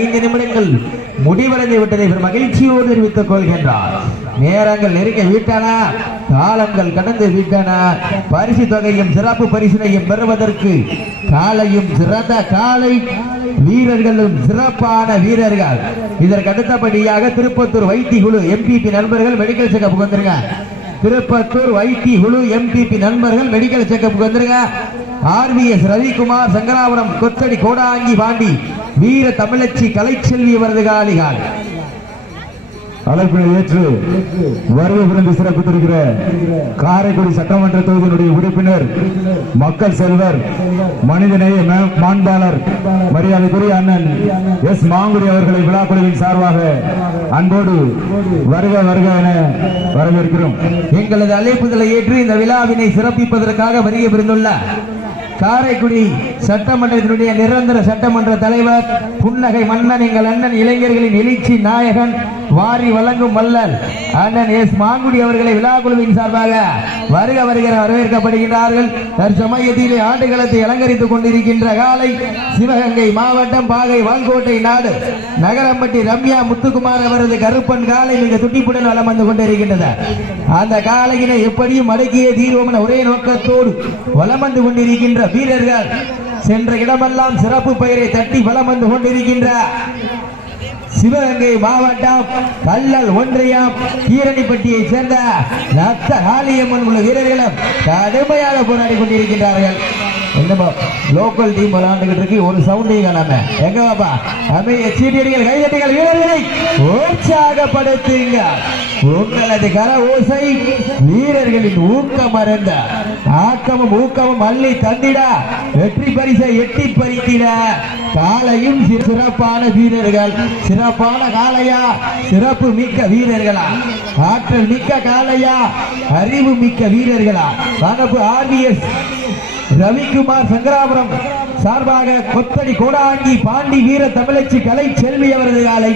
ஐந்து நிமிடங்கள் முடிவடைந்து விட்டதை இவர் மகிழ்ச்சியோடு தெரிவித்துக் கொள்கின்றார். நேரங்கள் நெருங்க விட்டன. காலங்கள் கடந்து விட்டன. பரிசு தொகையும் சிறப்பு பரிசினையும் பெறுவதற்கு காலையும் சிறந்த காலை வீரர்களும் சிறப்பான வீரர்கள். இதற்கு அடுத்தபடியாக திருப்பத்தூர் வைத்தி குழு எம்பிபி நண்பர்கள் மெடிக்கல் செக்கப் வந்துருங்க திருப்பத்தூர் வைத்தி குழு எம்பிபி நண்பர்கள் மெடிக்கல் செக்கப் வந்துருங்க R V S Ravikumar Sankarapuram கொத்தடி கோடாங்கி Pandi வீர தமிழச்சி கலைச்செல்வி அவரது காலிகால் அழைப்பினை ஏற்று வருகை புரிந்து சிறப்பித்திருக்கிற காரைக்குடி சட்டமன்ற தொகுதியினுடைய உறுப்பினர் மக்கள் செல்வர் மனிதநேய மாண்பாளர் மரியாதைக்குரிய அண்ணன் எஸ் மாங்குடி அவர்களை விழாக்குழுவின் சார்பாக அன்போடு வருக வருக என வரவேற்கிறோம். எங்களது அழைப்புதலை ஏற்று இந்த விழாவினை சிறப்பிப்பதற்காக வருகை புரிந்துள்ள காரைக்குடி சட்டமன்றத்தினுடைய நிரந்தர சட்டமன்ற தலைவர் புன்னகை மன்னன் எங்கள் அண்ணன் இளைஞர்களின் எழுச்சி நாயகன் வாரி வழங்கும் வல்லன் அண்ணன் எஸ் மாங்குடி அவர்களை விழா குழுவின் சார்பாக வருக வருகிற வரவேற்கப்படுகின்றார்கள். தற்சமயத்திலே ஆண்டுகளத்தை அலங்கரித்துக் கொண்டிருக்கின்ற காலை சிவகங்கை மாவட்டம் பாகை வால்கோட்டை நாடு. நகரம்பட்டி ரம்யா முத்துக்குமார் அவரது கருப்பன் காலை மிக துட்டிப்புடன் வளம் வந்து கொண்டிருக்கின்றது. அந்த காலையினை எப்படியும் அடக்கிய தீர்வம் என ஒரே நோக்கத்தோடு வலம் வந்து கொண்டிருக்கின்ற வீரர்கள். சென்ற இடமெல்லாம் சிறப்பு பெயரை தட்டி வலம் வந்து கொண்டிருக்கின்ற சிவகங்கை மாவட்டம் கல்லல் ஒன்றியம் கீரணிப்பட்டியை சேர்ந்த ரத்த காளியம்மன் உள்ள வீரர்களும் கடுமையாக போராடி கொண்டிருக்கின்றார்கள். என்னப்பா லோக்கல் டீம் விளையாண்டுகிட்டு இருக்கு. ஒரு சவுண்டையும் காணாம. எங்க பாப்பா? அமைய சீட்டியடிகள் கைதட்டிகள் வீரர்களை உற்சாகப்படுத்துங்க. உங்களது கர ஓசை வீரர்களின் ஊக்கம் மறந்த ஆக்கமும் ஊக்கமும் அள்ளி தந்திட. வெற்றி பரிசை எட்டி பறித்திட. காலையும் சிறப்பான வீரர்கள். சிறப்பான காளையா? சிறப்பு மிக்க வீரர்களா? ஆற்றல் மிக்க காளையா? அறிவு மிக்க வீரர்களா? வனப்பு ஆர்பிஎஸ் ரவிக்குமார் சங்கராபுரம் சார்பாக கொத்தடி கோடாங்கி பாண்டி வீர தமிழச்சி கலை செல்வி அவரது காலை.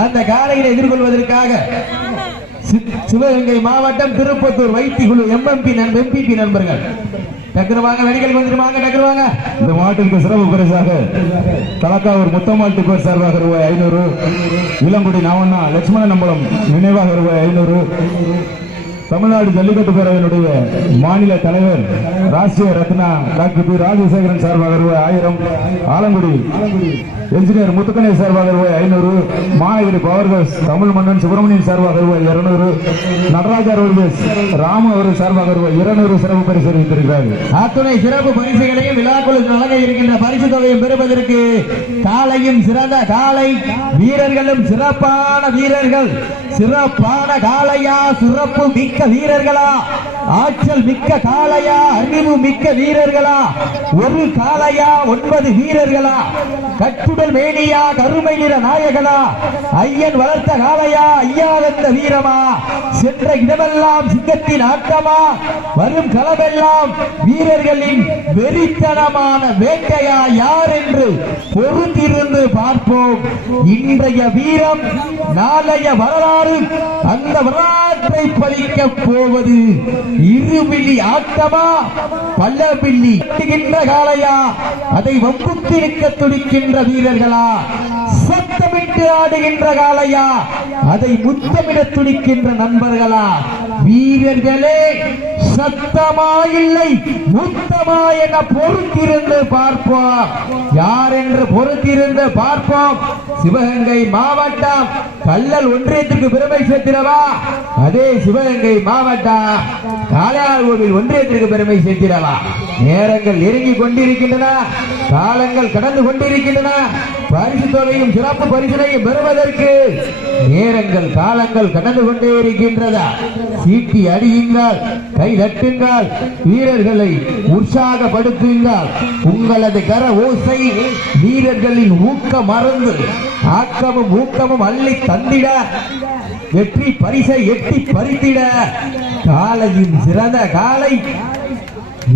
அந்த காலையில் எதிர்கொள்வதற்காக சி- சிவகங்கை மாவட்டம் திருப்பத்தூர் வைத்திகுழு எம்எம்பி நண்பர் எம்பிபி நண்பர்கள். டக்குருவாங்க வெடிகள் வந்துருவாங்க டக்குருவாங்க இந்த மாட்டிற்கு சிறப்பு பரிசாக தலக்காவூர் முத்தம்மாள் துப்பர் சார்பாக ரூபாய் ஐநூறு இளங்குடி நாவண்ணா லட்சுமண நம்பலம் நினைவாக ரூபாய் ஐநூறு தமிழ்நாடு ஜல்லிக்கட்டு பேரவையினுடைய மாநில தலைவர் ராஷ்டிரிய ரத்னா டாக்டர் பி. ராஜசேகரன் சார்பாக ஆயிரம். ஆலங்குடி. என்ஜினியர் முத்துக்கணேஷ் சார்பாக ரூபாய் ஐநூறு. மாநகரி பவர் தமிழ் மன்னன் சுப்பிரமணியன் சார்பாக ரூபாய் இருநூறு. நடராஜா ரோட்வேஸ் ராமு அவர்கள் சார்பாக ரூபாய் இருநூறு சிறப்பு பரிசு அறிவித்திருக்கிறார்கள் அத்துணை சிறப்பு பரிசுகளையும் விழாக்குழு வழங்க இருக்கின்ற பரிசு தொகையும் பெறுவதற்கு காலையும் சிறந்த காலை வீரர்களும் சிறப்பான வீரர்கள். சிறப்பான காளையா சிறப்பு மிக்க வீரர்களா? ஆற்றல் மிக்க காளையா அறிவு மிக்க வீரர்களா? ஒரு காளையா ஒன்பது வீரர்களா? கட்டுடல் மேனியா கருமை நிற நாயகனா? ஐயன் வளர்த்த காளையா ஐயா வந்த வீரமா? சென்ற இடமெல்லாம் சிங்கத்தின் ஆட்டமா? வரும் களமெல்லாம் வீரர்களின் வெறித்தனமான வேட்டையா யார் என்று பொறுத்திருந்து பார்ப்போம். இன்றைய வீரம் நாளைய வரலாறு அந்த வரலாற்றை பறிக்க போவது இருபில்லி ஆட்டமா? பல்ல பில்லி கட்டுகின்ற காளையா? அதை வம்புத்திருக்க நிற்க துடிக்கின்ற வீரர்களா? சத்தமிட்டு ஆடுகின்ற காளையா? அதை முத்தமிட துடிக்கின்ற நண்பர்களா? வீரர்களே சத்தமா இல்லை முத்தமா என பொறுத்திருந்து பார்ப்போம். யார் என்று பொறுத்திருந்து பார்ப்போம். சிவகங்கை மாவட்டம் கல்லல் ஒன்றியத்துக்கு பெருமை சேர்த்திடவா? அதே சிவகங்கை மாவட்டம் காளையார்கோவில் ஒன்றியத்திற்கு பெருமை சேர்த்திடவா? நேரங்கள் நெருங்கி கொண்டிருக்கின்றன. காலங்கள் கடந்து கொண்டிருக்கின்றன. பரிசு தொகையும் சிறப்பு பரிசனையும் பெறுவதற்கு நேரங்கள் காலங்கள் கடந்து கொண்டே இருக்கின்றதா சீட்டி அடியுங்கள் கை தட்டுங்கள் வீரர்களை உற்சாகப்படுத்துங்கள். உங்களது கர ஓசை வீரர்களின் ஊக்க மறந்து ஆக்கமும் ஊக்கமும் அள்ளி தந்திட வெற்றி பரிசை எட்டி பறித்திட. காலையும் சிறந்த காலை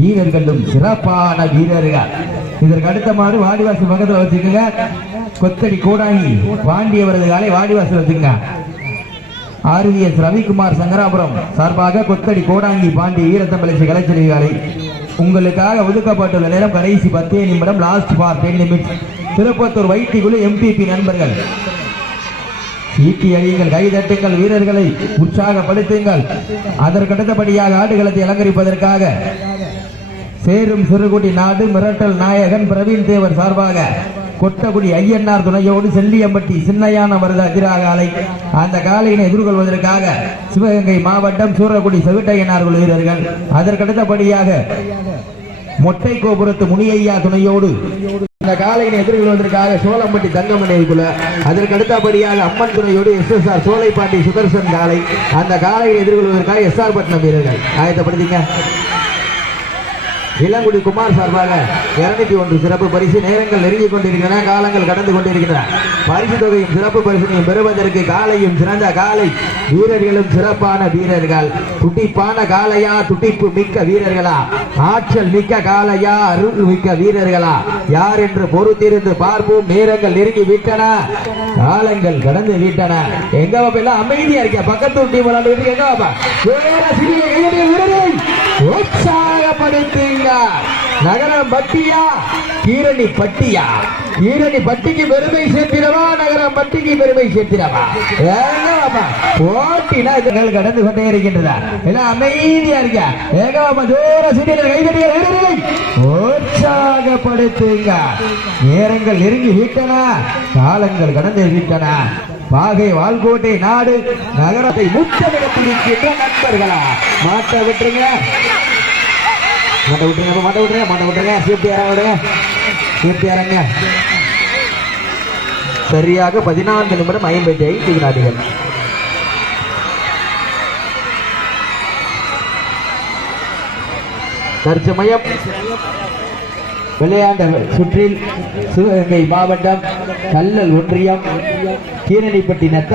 வீரர்களும் சிறப்பான வீரர்கள். இதற்கு அடுத்த மாதிரி வாடிவாசல் பக்கத்தில் வச்சுக்கோங்க. கொத்தடி கோடாங்கி பாண்டியவரது காலை வாடிவாசல் வச்சுக்கோங்க. ஆர்விஎஸ் ரவிக்குமார் சங்கராபுரம் சார்பாக கொத்தடி கோடாங்கி பாண்டி வீரத்தம்பளச்சி கலைச்செல்வி காலை. உங்களுக்காக ஒதுக்கப்பட்டுள்ள நேரம் கடைசி பத்தே நிமிடம் last for ten minute Tiruppattur வைத்திகுழு எம்பிபி நண்பர்கள். சீட்டி அழியுங்கள் கைதட்டுங்கள் வீரர்களை உற்சாகப்படுத்துங்கள். அதற்கடுத்தபடியாக ஆடுகளத்தை அலங்கரிப்பதற்காக சேரும் சிறுகுடி நாடு மிரட்டல் நாயகன் பிரவீன் தேவர் சார்பாக கொட்டகுடி ஐயன்னார் துணையோடு செல்லியம்பட்டி சின்னையான மருத அதிராகாலை அந்த காலையினை எதிர்கொள்வதற்காக சிவகங்கை மாவட்டம் சூரக்குடி செவிட்டையனார் வீரர்கள். அதற்கடுத்தபடியாக மொட்டை கோபுரத்து முனியையா துணையோடு இந்த காலையினை எதிர்கொள்வதற்காக சோளம்பட்டி தங்கமணிக்குள்ள அதற்கு அடுத்தபடியாக அம்மன் துணையோடு எஸ் எஸ் ஆர் சோலைப்பாட்டி சுதர்சன் காலை. அந்த காலையை எதிர்கொள்வதற்காக எஸ் ஆர் பட்டினம் வீரர்கள். ஆயத்தப்படுத்திங்க. இளங்குடி குமார் சார்பாக இருநூத்தி ஒன்று சிறப்பு பரிசு நேரங்கள் நெருங்கிக் கொண்டிருக்கின்றன காலங்கள் கடந்து கொண்டிருக்கின்றன. பரிசு தொகையும் சிறப்பு பரிசனையும் பெறுவதற்கு காலையும் சிறந்த காலை வீரர்களும் சிறப்பான வீரர்கள். துடிப்பான காலையா துடிப்பு மிக்க வீரர்களா? ஆற்றல் மிக்க காலையா அருள் மிக்க வீரர்களா? யார் என்று பொறுத்திருந்து பார்ப்போம். நேரங்கள் நெருங்கி விட்டன. காலங்கள் கடந்து விட்டன. எங்க எல்லாம் அமைதியா இருக்க. பக்கத்து டீம் விளையாண்டு எங்க உற்சாகப்படுத்துங்க பட்டியா? நகரம் பட்டியா? கீரணி பட்டியா? கீரணி பட்டிக்கு பெருமை சேர்த்திடவா? நகரம் பட்டிக்கு பெருமை சேர்த்திடவா? போட்டினா இதுகள் கடந்து கொண்டே இருக்கின்றதா? எல்லாம் அமைதியா இருக்க ஏகவாப்பா தூர சிட்டியில் உற்சாகப்படுத்துங்க. நேரங்கள் நெருங்கி விட்டன காலங்கள் கடந்து விட்டன. பாகை வால்கோட்டை நாடு நகரத்தை முத்தமிடத்தில் இருக்கின்ற நண்பர்களா? மாட்ட விட்டுருங்க. மாட்ட விட்டுருங்க மாட்ட விட்டுருங்க மாட்ட விட்டுருங்க. சேஃப்டி யாரா விடுங்க. சேஃப்டி யாரங்க சரியாக பதினான்கு நிமிடம் ஐம்பத்தி ஐந்து வினாடிகள். தற்சமயம் விளையாண்ட சுற்றில் சிவகங்கை மாவட்டம் கல்லல் ஒன்றியம் கீரணிப்பட்டி நத்த